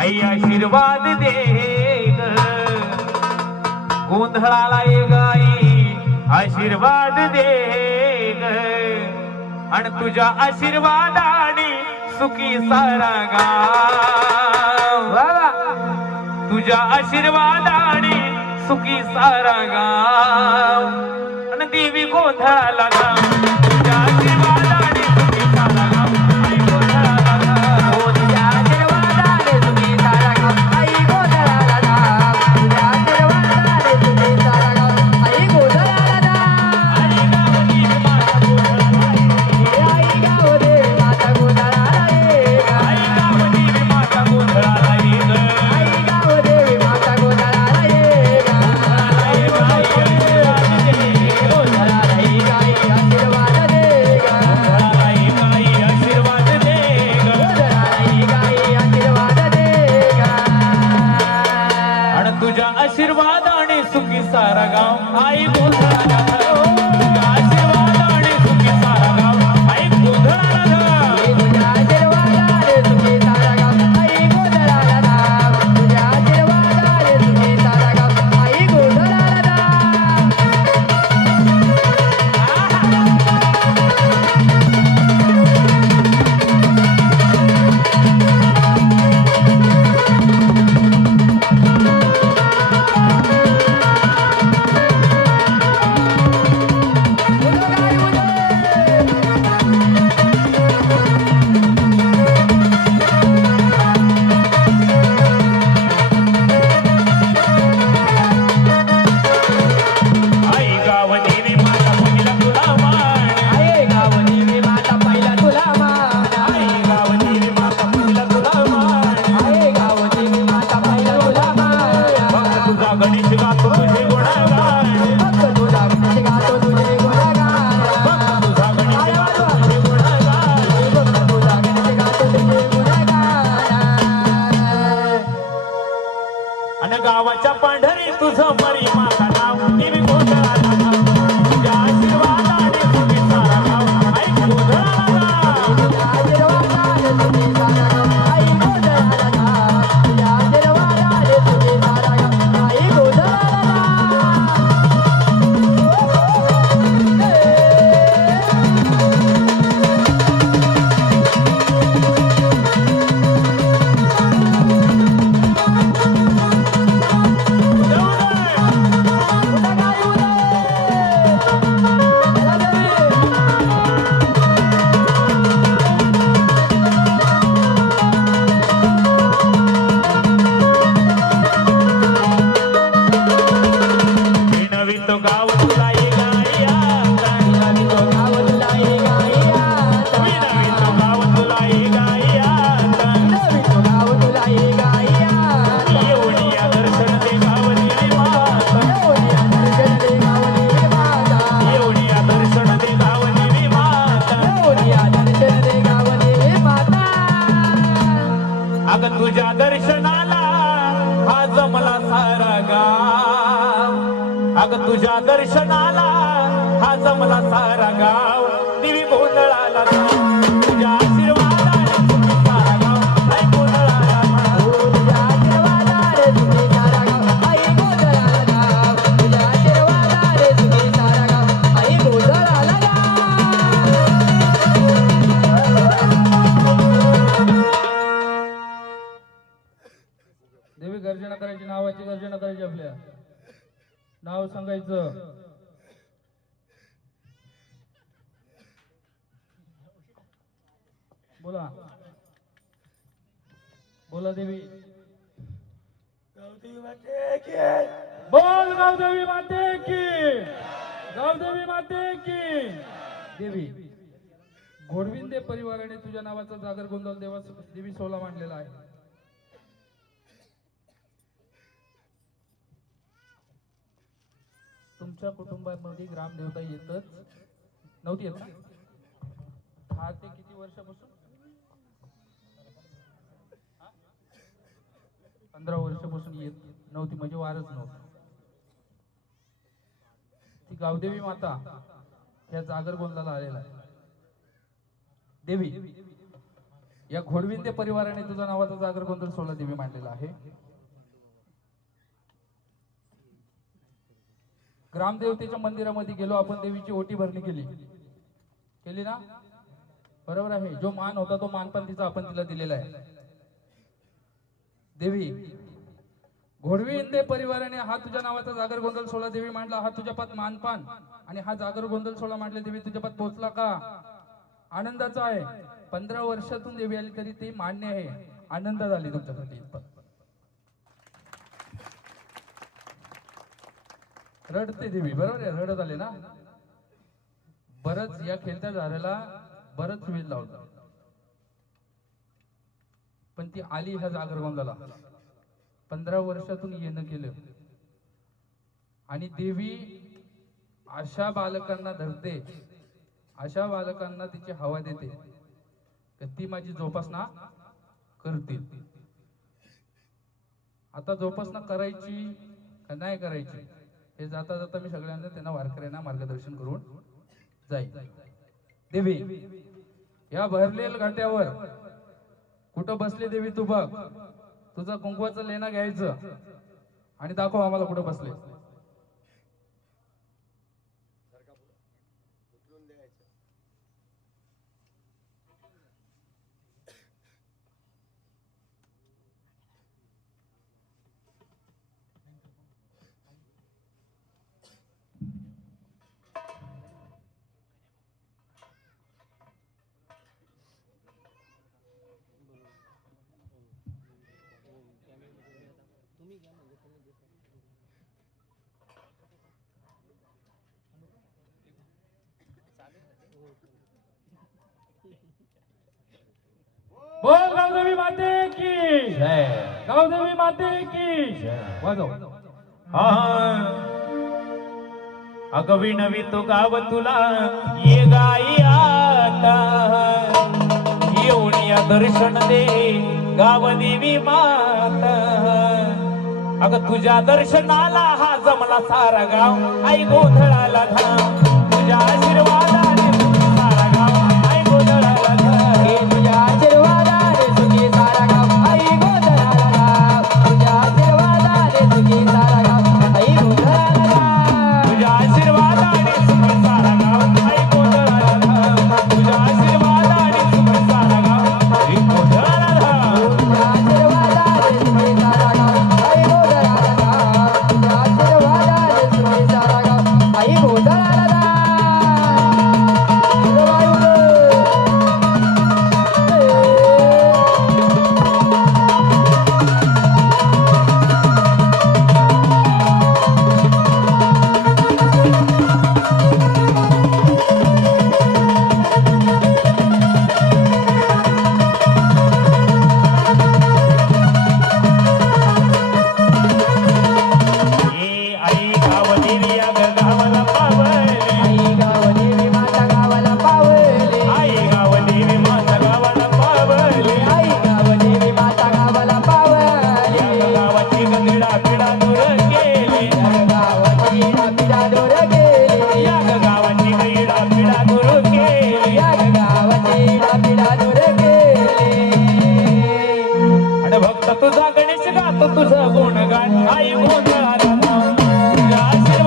आई आशीर्वाद दे ग गोंधळाला ये ग आई आशीर्वाद दे ग आणि तुझ्या आशीर्वादाने सुखी सारा गाव तुझ्या आशीर्वादाने सुखी सारा गाव आणि देवी गोंधळाला गाव तुझ्या आशीर्वादाने सुखी सारा गाव आई गोंधळाला गाव तुझ्या आशीर्वादाने सुखी सारा गाव आई गोंधळाला गाव तुझ्या आशीर्वादाने सुखी सारा गाव आई गोंधळाला आई गाव देवी माता गोंधळाला ये आई गाव देवी माता गोंधळाला ये आई गाव देवी माता गोंधळाला ये आई गाव देवी माता गोंधळाला ये आई गाई आशीर्वाद दे आई आशीर्वाद दे आई गाई आशीर्वाद दे आणि तुझ्या आशीर्वादाने सुखी सारा गाव आई गोंधळाला तुझ्या आशीर्वादाने सुखी सारा गाव आई गोंधळाला तुझ्या आशीर्वादाने सुखी सारा गाव आई गोंधळाला गाव तुझ्या आशीर्वादाने सुखी सारा गाव आई गोंधळाला आई गाव देवी माता पहिला तुला मान आई गाव देवी माता पहिला तुला मान आई गाव देवी माता पहिला तुला मान आई गाव देवी माता पहिला तुला मान भक्त तुझा गणेश गातो तुझे गुणगान भक्त तुझा गणेश गातो तुझे गुणगान भक्त तुझा गणेश गातो तुझे गुणगान भक्त तुझा गणेश गातो तुझे गुणगान आणि गावाच्या पांढरी तुझं मरी माता नाव देवी गोंधळाला गाव. तुझ्या आशीर्वादाने सुखी सारा गाव आई गोंधळाला गाव. तुझ्या आशीर्वादाने तुझे सारा गाव आई गोंधळाला गाव तुझ्या आशीर्वादाने तुझे सारा गाव आई गोंधळाला विनवितो गाव तुला ये गाई आता. तो गाव तुला ये गाई आता विनवितो गाव तुला ये गाई आता. तो गाव तुला ये गाई आता येऊन या दर्शन दे गावली माता. येऊनिया दर्शन दे गावली माता येऊन या दर्शन दे गावली माता. येऊनिया दर्शन दे गावली माता अगं तुझ्या दर्शनाला हा जमला सारा गाव. अगं तुझ्या दर्शनाला हा जमला सारा गाव. देवी गोंधळाला गाव. तुझ्या आशीर्वादाने सुखी सारा गाव आई गोंधळाला गाव. तुझ्या आशीर्वादाने तुझे सारा गाव आई गोंधळाला गाव तुझ्या आशीर्वादाने तुझे सारा गाव आई गोंधळाला देवी गर्जना करायची नावाची गर्जना करायची आपल्या नाव सांगायचं बोला बोला देवी बोल गावदेवी माते की गावदेवी माते की देवी घोडविंदे परिवाराने तुझ्या नावाचा जागर गोंधळ देवी सोहळा मांडलेला आहे. तुमच्या कुटुंबामध्ये ग्रामदेवता येतच नव्हती येत ना? 10 ते किती वर्षापासून 15 वर्षापासून येत नव्हती म्हणजे वारच नव्हतं. ती गावदेवी माता या जागर गोंधळाला आलेला आहे. देवी या घोडविंदे परिवाराने तुझ्या नावाचा जागर गोंधळ सोहळा देवी मांडलेला आहे. ग्रामदेवतेच्या मंदिरामध्ये गेलो आपण, देवीची ओटी भरणी केली ना, बरोबर आहे. जो मान होता तो मान पण तिचा आपण तिला दिलेला आहे. देवी घोडविंदे परिवाराने हा तुझ्या नावाचा जागर गोंधळ सोहळा देवी मांडला. हा तुझ्या पात मानपान आणि हा जागर गोंधळ सोहळा मांडले देवी तुझ्या पात पोहोचला का? आनंदाचा आहे. 15 वर्षातून देवी आली तरी ते मान्य आहे. आनंद झाली तुमच्यासाठी. रडते देवी, बरोबर आहे, रडत आले ना. बरंच या खेळत्या झाडाला बरंच वेळ लावला, पण ती आली ह्या जागर गोंधळाला. 15 वर्षातून येणं केलं आणि देवी अशा बालकांना धरते, अशा बालकांना तिची हवा देते तर ती माझी जोपासना करतील. आता जोपासना करायची का नाही करायची हे जाता जाता मी सगळ्यांना त्यांना वारकऱ्यांना मार्गदर्शन करून जाईल. देवी या भरलेल घाट्यावर कुठं बसले देवी तू बघ. तुझा कुंकवाचं लेणं घ्यायचं आणि दाखव आम्हाला कुठं बसले. बोल गावदेवी माते की जय. गावदेवी माते की वाजव. अग विनवी तो गाव तुला ये गाई आता, येऊन या दर्शन दे गाव देवी माता. अग तुझ्या दर्शनाला हा जमला सारा गाव, आई गोंधळाला घाम तुझ्या आशीर्वाद